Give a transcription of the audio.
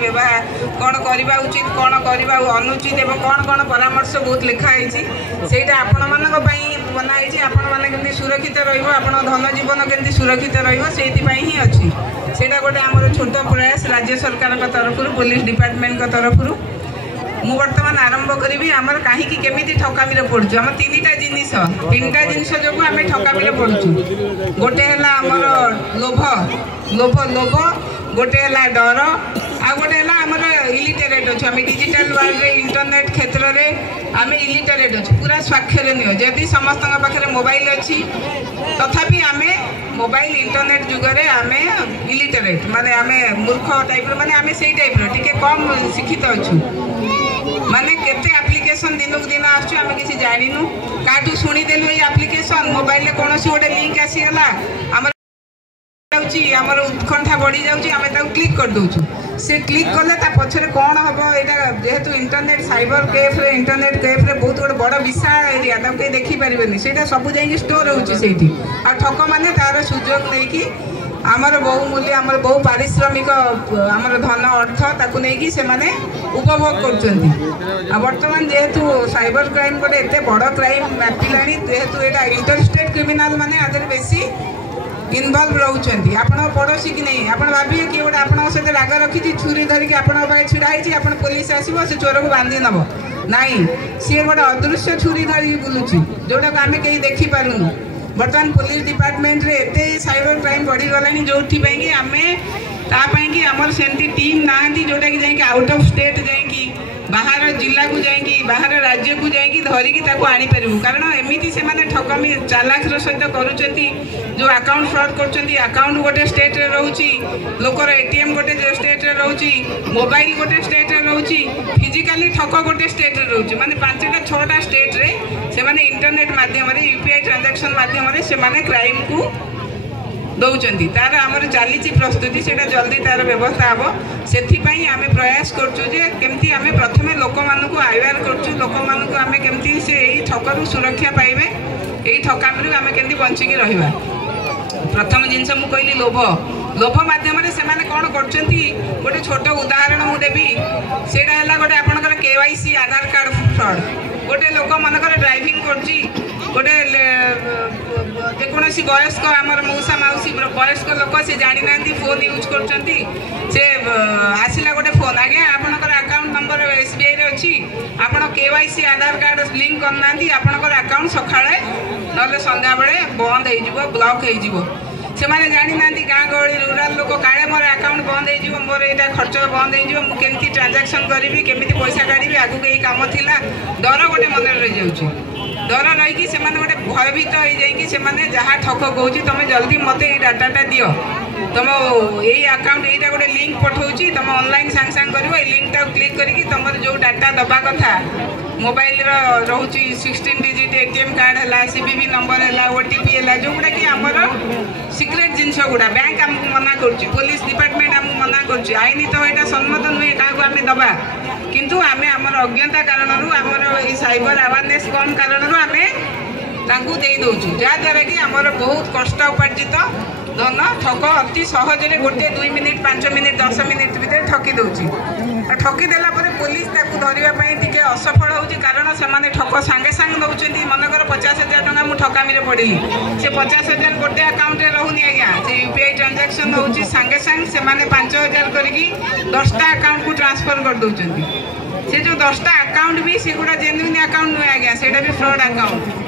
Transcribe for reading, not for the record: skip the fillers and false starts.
व्यवहार कौन करवा उचित कौन करवा अनुचित एवं कौन कौन परामर्श बहुत लिखाई सेटा आपण मानक बनाई आपण मैंने केमती सुरक्षित रन जीवन केमती सुरक्षित रही अच्छी सेटा गोटे आम छोट प्रयास राज्य सरकार तरफ पुलिस डिपार्टमेंट तरफ मु बर्तमान आरंभ करी आमर कहीं केमी ठकामी पड़ू आम तीन टा जिनस जो आम ठकामी पड़ू गोटे आमर लोभ लोभ लोभ गोटे डर आ गोटे आमर इलिटरेट अच्छे आम डिजिटल वर्ल्ड इंटरनेट क्षेत्र में आम इलिटरेट अच्छे पूरा स्वाक्षर नुह जदि समस्त पाखे मोबाइल अच्छी तथापि आम मोबाइल इंटरनेट जुगरे आम इलिटरेट माने आम मूर्ख टाइप माने आम से टाइप टे कम शिक्षित अच्छु माने केते एप्लिकेशन दिन दिन आम किसी जानू काटू शुणीदेलु ये एप्लिकेशन मोबाइल कौन गोटे लिंक आसीगला आमर उत्कंठा बढ़ी जाऊँगी आम क्लिक कर दौचु से क्लिक कले पछरे कौन हम यहाँ जेहेतु इंटरनेट साइबर कैफ रे इंटरनेट कैफ रे बहुत गोटे बड़ विशाल एरिया कहीं देखिपारे से सब जा स्टोर होती आ ठक मैंने तार सुजोग नहीं आमर बहुमूल्य आमर बहु पारिश्रमिक आमर धन अर्थ ताकू नहीं से माने उपभोग कर बर्तमान जेहेतु साइबर क्राइम गोटे एत बड़ क्राइम व्यापिला जेहेतु यहाँ इंटरस्टेट क्रिमिनाल माने आदि बेसी इनवल्व रोचे आपण पड़ोशी कि नहीं आप भाविए कि गोटे आप सहित राग रखी छुरी धरिकी आपड़ा छुड़ाई पुलिस आसो से चोर को बांधि नब नाई सी गोटे अदृश्य छुरी धरिकी बुलूची जोटा को आम कहीं देखिपारूनु बर्तमान पुलिस डिपार्टमेंट रे एते साइबर क्राइम बढ़ीगला जो आम सेमती टीम ना जोटा कि जाकि आउट ऑफ स्टेट जाकि बाहर जिला को जाकि बाहर राज्य को जाकि धरिकी आनीपर कारण एमती से ठकामी चालाकर सहित करुँच जो अकाउंट फ्रॉड कर अकाउंट गोटे स्टेट रे रोची लोकर एटीएम गोटे स्टेट रे रोची मोबाइल गोटे स्टेट रे रोची फिजिकली ठक गोटे स्टेट रे रोची माने 5टा 6टा स्टेट रे से माने इंटरनेट माध्यम रे यूपीआई ट्रांजैक्शन माध्यम रे से माने क्राइम को दौरान तार आमर चली प्रस्तुति से जल्दी तार व्यवस्था हम से आम प्रयास करमती आम प्रथम लोक मानक अवेयर करमती से ठकरू सुरक्षा पाइबे यही ठकामी आम केमती बंचिकी रहा प्रथम जिनस मु कहली लोभ लोभ मध्यम से कौन कर गोटे छोट उदाहरण मुझे देवी से गोटे आपंकर केवाईसी आधार कार्ड फ्रॉड गोटे लोक मानकर ड्राइविंग गोटे जेकोसी वयस्क आमर मौसा मौसी वयस्क लोक से जानी ना फोन यूज कर आसला गोटे फोन आज्ञा आपंकर अकाउंट नंबर एसबीआई रे अच्छी आपड़ केवाईसी आधार कार्ड लिंक करना आपंकर अकाउंट सका ना संध्या बेले बंद हो ब्लॉक हो से मैंने जानी ना गाँ गहली रूराल लोक काले मोर अकाउंट बंद हो मोर यहाँ खर्च बंद होमती ट्रांजैक्शन करी केमी पैसा काढ़ी आगू यही कम थिला डर गोटे मन रही जाऊँगी डर रही से गोटे भयभीत हो जाए जहाँ ठक कौच तुम जल्दी मत डाटाटा दियो तुम यही अकाउंट यहाँ गोटे लिंक पठाऊँ तुम ऑनलाइन सांग सांग कर लिंक क्लिक करके तुम जो डाटा दबा कथा मोबाइल रोचे 16 डिजिट एटीएम कार्ड है सीवीवी नंबर है ओटीपी है जोगुड़ा कि आमर सिक्रेट जिनस गुड़ा बैंक आमको मना कर पुलिस डिपार्टमेंट आमको मना कर आईन तो यहाँ सम्मत नुहे क्या आम दबा किंतु आम आमर अज्ञता कारण आमर साइबर अवेयरनेस कम कारण आम दे दौचु जहाँद्वारा कि आमर बहुत कष्ट उपार्जित धन ठक अति सहजरे गोटे 2 मिनिट 5 मिनिट 10 मिनिट भितर ठकी दौची ठकीदेला पुलिस धरवाई असफल हो कारण से ठक सांगे सांग दौरान मनकर 50,000 टଙ୍କା मु ठकामी पड़ी से 50,000 गोटे अकाउंट रे रहूनी आज्ञा से यूपीआई ट्रांजैक्शन होची सांगे सांग से 5,000 करके 10टा अकाउंट को ट्रांसफर कर दौरान से जो 10टा अकाउंट भी से गुड़ा जेन्युइन अकाउंट नुहे आज्ञा से भी फ्रॉड अकाउंट